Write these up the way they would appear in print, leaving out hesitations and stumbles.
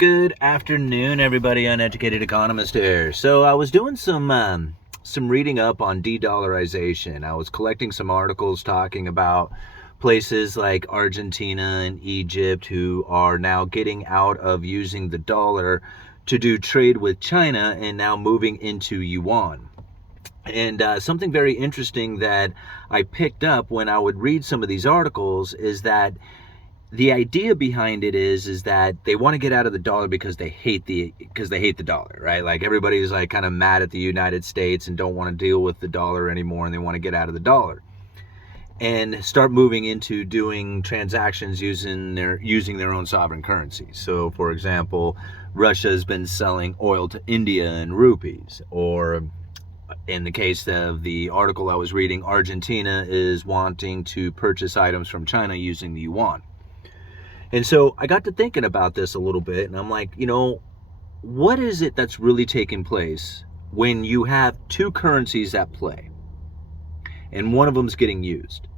Good afternoon, everybody. Uneducated Economist here. So I was doing some reading up on de-dollarization. I was collecting some articles talking about places like Argentina and Egypt who are now getting out of using the dollar to do trade with China and now moving into Yuan. And something very interesting that I picked up when I would read some of these articles is that the idea behind it is that they want to get out of the dollar because they hate the dollar, right? Like everybody's like kind of mad at the United States and don't want to deal with the dollar anymore, and they want to get out of the dollar and start moving into doing transactions using their own sovereign currency. So, for example, Russia has been selling oil to India in rupees, or in the case of the article I was reading, Argentina is wanting to purchase items from China using the yuan. And so I got to thinking about this a little bit, and I'm like, what is it that's really taking place when you have two currencies at play, and one of them's getting used,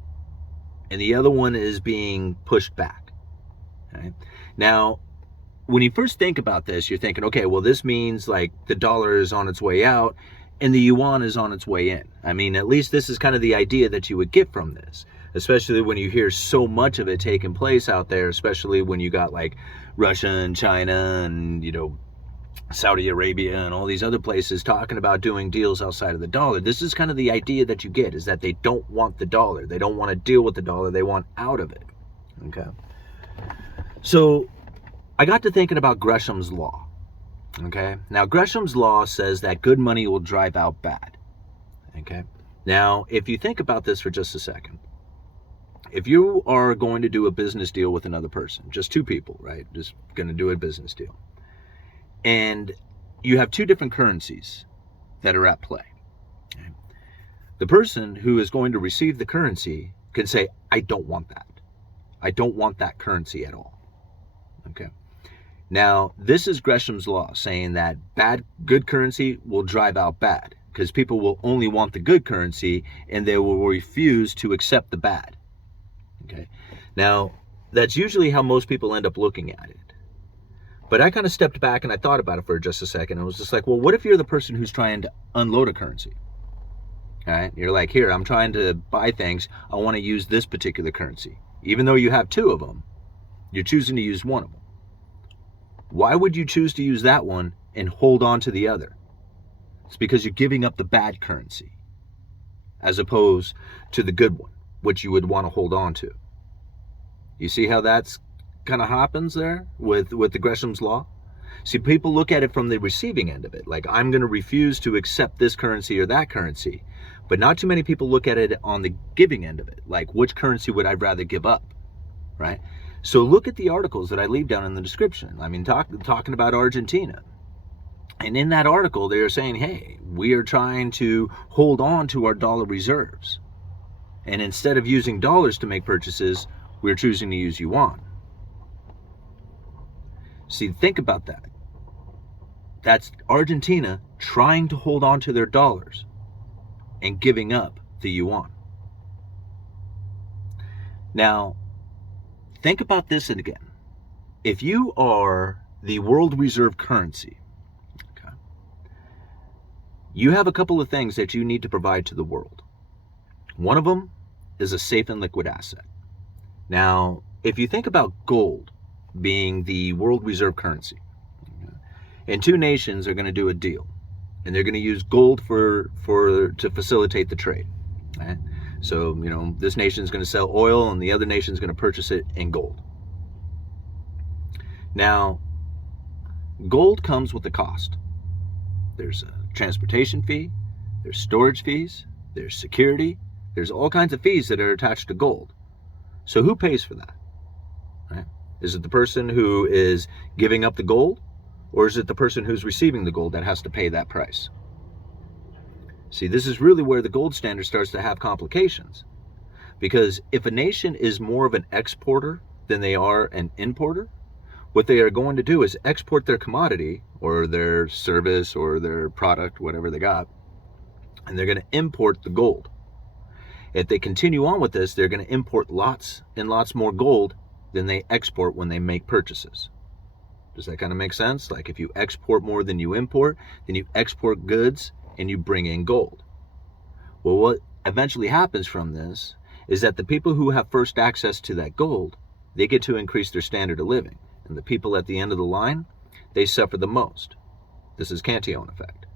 and the other one is being pushed back? Okay? Now, when you first think about this, you're thinking, okay, well, this means like the dollar is on its way out, and the yuan is on its way in. I mean, at least this is kind of the idea that you would get from this, especially when you hear so much of it taking place out there, especially when you got like Russia and China and, Saudi Arabia and all these other places talking about doing deals outside of the dollar. This is kind of the idea that you get, is that they don't want the dollar. They don't want to deal with the dollar. They want out of it. Okay. So I got to thinking about Gresham's Law. Okay. Now, Gresham's Law says that good money will drive out bad. Okay. Now, if you think about this for just a second, if you are going to do a business deal with another person, just two people, right? Just going to do a business deal. And you have two different currencies that are at play. Okay? The person who is going to receive the currency can say, I don't want that. I don't want that currency at all. Okay. Now, this is Gresham's Law, saying that good currency will drive out bad, because people will only want the good currency and they will refuse to accept the bad. Okay. Now, that's usually how most people end up looking at it. But I kind of stepped back and I thought about it for just a second. And it was just like, well, what if you're the person who's trying to unload a currency? All right. You're like, here, I'm trying to buy things. I want to use this particular currency. Even though you have two of them, you're choosing to use one of them. Why would you choose to use that one and hold on to the other? It's because you're giving up the bad currency as opposed to the good one, which you would want to hold on to. You see how that's kind of happens there with the Gresham's Law? See, people look at it from the receiving end of it, like I'm going to refuse to accept this currency or that currency. But not too many people look at it on the giving end of it, like which currency would I rather give up, right? So look at the articles that I leave down in the description. I mean, talking about Argentina. And in that article, they're saying, hey, we are trying to hold on to our dollar reserves. And instead of using dollars to make purchases, we're choosing to use yuan. See, think about that. That's Argentina trying to hold on to their dollars and giving up the yuan. Now, think about this again. If you are the world reserve currency, okay, you have a couple of things that you need to provide to the world. One of them is a safe and liquid asset. Now, if you think about gold being the world reserve currency, and two nations are going to do a deal, and they're going to use gold to facilitate the trade. Right? So, this nation's going to sell oil and the other nation's going to purchase it in gold. Now, gold comes with a cost. There's a transportation fee, there's storage fees, there's security, there's all kinds of fees that are attached to gold. So who pays for that? Right? Is it the person who is giving up the gold, or is it the person who's receiving the gold that has to pay that price? See, this is really where the gold standard starts to have complications. Because if a nation is more of an exporter than they are an importer, what they are going to do is export their commodity or their service or their product, whatever they got, and they're going to import the gold. If they continue on with this, they're going to import lots and lots more gold than they export when they make purchases. Does that kind of make sense? Like if you export more than you import, then you export goods and you bring in gold. Well, what eventually happens from this is that the people who have first access to that gold, they get to increase their standard of living. And the people at the end of the line, they suffer the most. This is Cantillon effect.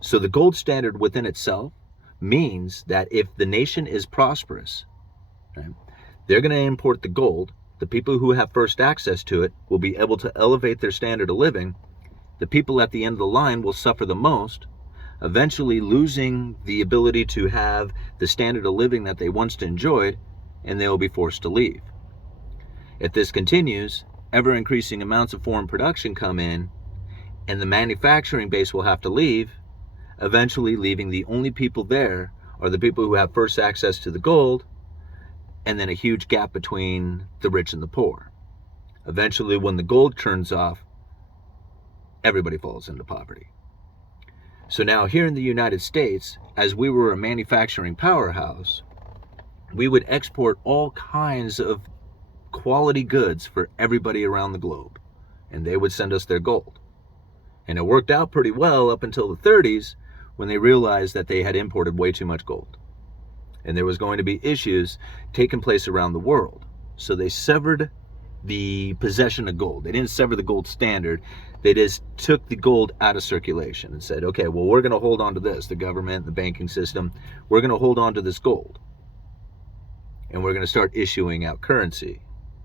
So the gold standard within itself means that if the nation is prosperous, right, they're going to import the gold. The people who have first access to it will be able to elevate their standard of living. The people at the end of the line will suffer the most, eventually losing the ability to have the standard of living that they once enjoyed, and they will be forced to leave. If this continues, ever-increasing amounts of foreign production come in, and the manufacturing base will have to leave, eventually leaving the only people there are the people who have first access to the gold, and then a huge gap between the rich and the poor. Eventually, when the gold turns off, everybody falls into poverty. So now here in the United States, as we were a manufacturing powerhouse, we would export all kinds of quality goods for everybody around the globe, and they would send us their gold. And it worked out pretty well up until the 30s, when they realized that they had imported way too much gold. And there was going to be issues taking place around the world. So they severed the possession of gold. They didn't sever the gold standard. They just took the gold out of circulation and said, okay, well, we're going to hold on to this, the government, the banking system. We're going to hold on to this gold. And we're going to start issuing out currency,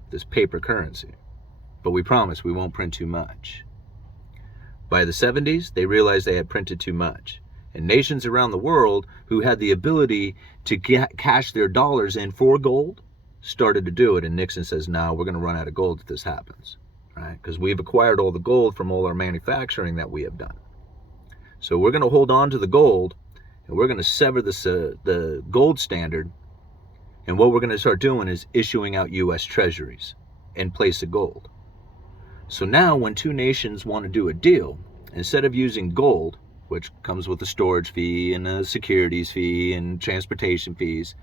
this paper currency. But we promise we won't print too much. By the 70s, they realized they had printed too much. And nations around the world who had the ability to cash their dollars in for gold started to do it. And Nixon says, no, we're going to run out of gold if this happens, right? Because we've acquired all the gold from all our manufacturing that we have done. So we're going to hold on to the gold, and we're going to sever this, the gold standard. And what we're going to start doing is issuing out US Treasuries in place of gold. So now when two nations want to do a deal, instead of using gold, which comes with a storage fee and a securities fee and transportation fees,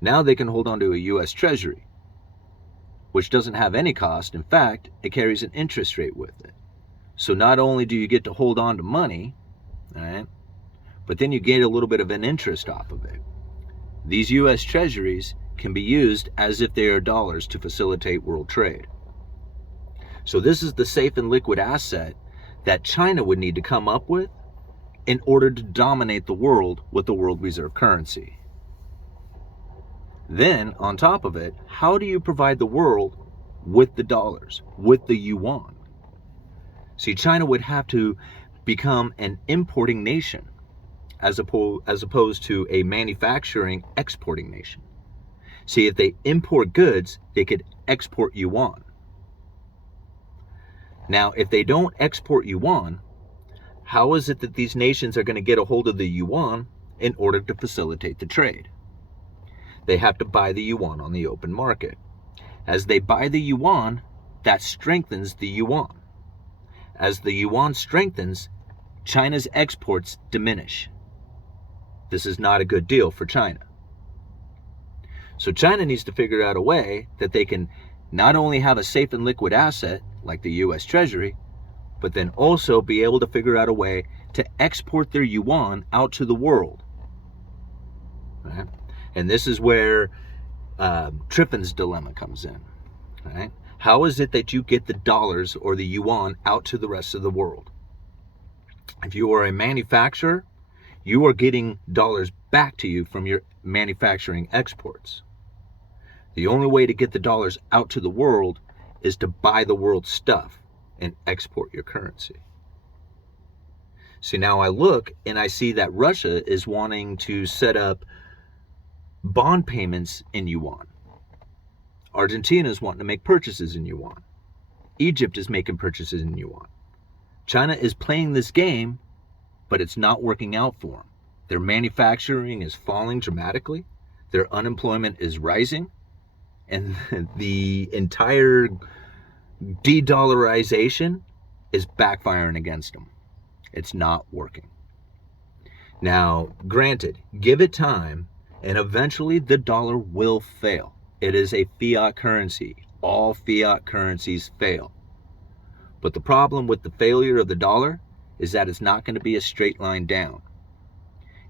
now they can hold on to a US Treasury, which doesn't have any cost. In fact, it carries an interest rate with it. So not only do you get to hold on to money, right, but then you get a little bit of an interest off of it. These US Treasuries can be used as if they are dollars to facilitate world trade. So this is the safe and liquid asset that China would need to come up with in order to dominate the world with the world reserve currency. Then, on top of it, how do you provide the world with the dollars, with the yuan? See, China would have to become an importing nation as opposed to a manufacturing exporting nation. See, if they import goods, they could export yuan. Now, if they don't export yuan, how is it that these nations are going to get a hold of the yuan in order to facilitate the trade? They have to buy the yuan on the open market. As they buy the yuan, that strengthens the yuan. As the yuan strengthens, China's exports diminish. This is not a good deal for China. So China needs to figure out a way that they can not only have a safe and liquid asset like the US Treasury, but then also be able to figure out a way to export their yuan out to the world. Right? And this is where Triffin's dilemma comes in. Right? How is it that you get the dollars or the yuan out to the rest of the world? If you are a manufacturer, you are getting dollars back to you from your manufacturing exports. The only way to get the dollars out to the world is to buy the world's stuff and export your currency. See, now I look and I see that Russia is wanting to set up bond payments in yuan. Argentina is wanting to make purchases in yuan. Egypt is making purchases in yuan. China is playing this game, but it's not working out for them. Their manufacturing is falling dramatically. Their unemployment is rising. And the entire de-dollarization is backfiring against them. It's not working. Now, granted, give it time, and eventually the dollar will fail. It is a fiat currency. All fiat currencies fail. But the problem with the failure of the dollar is that it's not going to be a straight line down.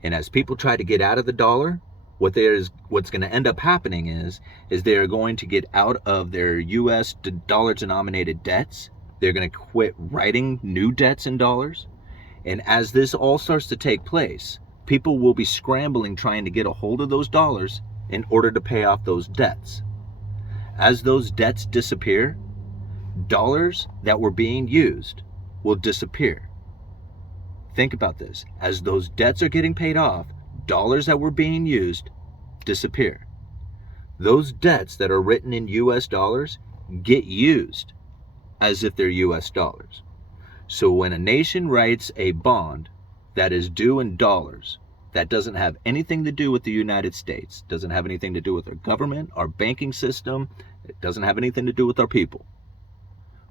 And as people try to get out of the dollar, what's going to end up happening is they are going to get out of their US dollar denominated debts. They're going to quit writing new debts in dollars. And as this all starts to take place, people will be scrambling trying to get a hold of those dollars in order to pay off those debts. As those debts disappear, dollars that were being used will disappear. Think about this. As those debts are getting paid off, dollars that were being used disappear. Those debts that are written in US dollars get used as if they're US dollars. So when a nation writes a bond that is due in dollars, that doesn't have anything to do with the United States, doesn't have anything to do with our government, our banking system, it doesn't have anything to do with our people.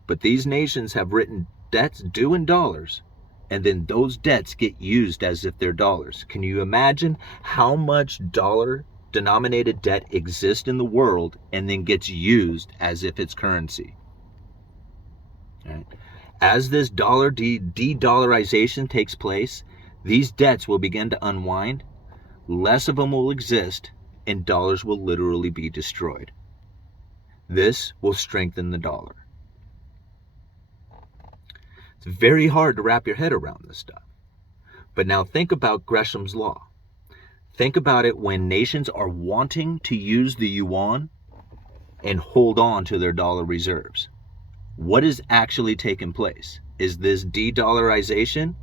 But these nations have written debts due in dollars, and then those debts get used as if they're dollars. Can you imagine how much dollar denominated debt exists in the world and then gets used as if it's currency? Right? As this dollar de-dollarization takes place, these debts will begin to unwind, less of them will exist, and dollars will literally be destroyed. This will strengthen the dollar. It's very hard to wrap your head around this stuff. But now think about Gresham's Law. Think about it when nations are wanting to use the Yuan and hold on to their dollar reserves. What is actually taking place? Is this de-dollarization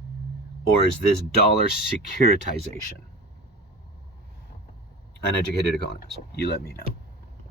or is this dollar securitization? Uneducated Economist, you let me know.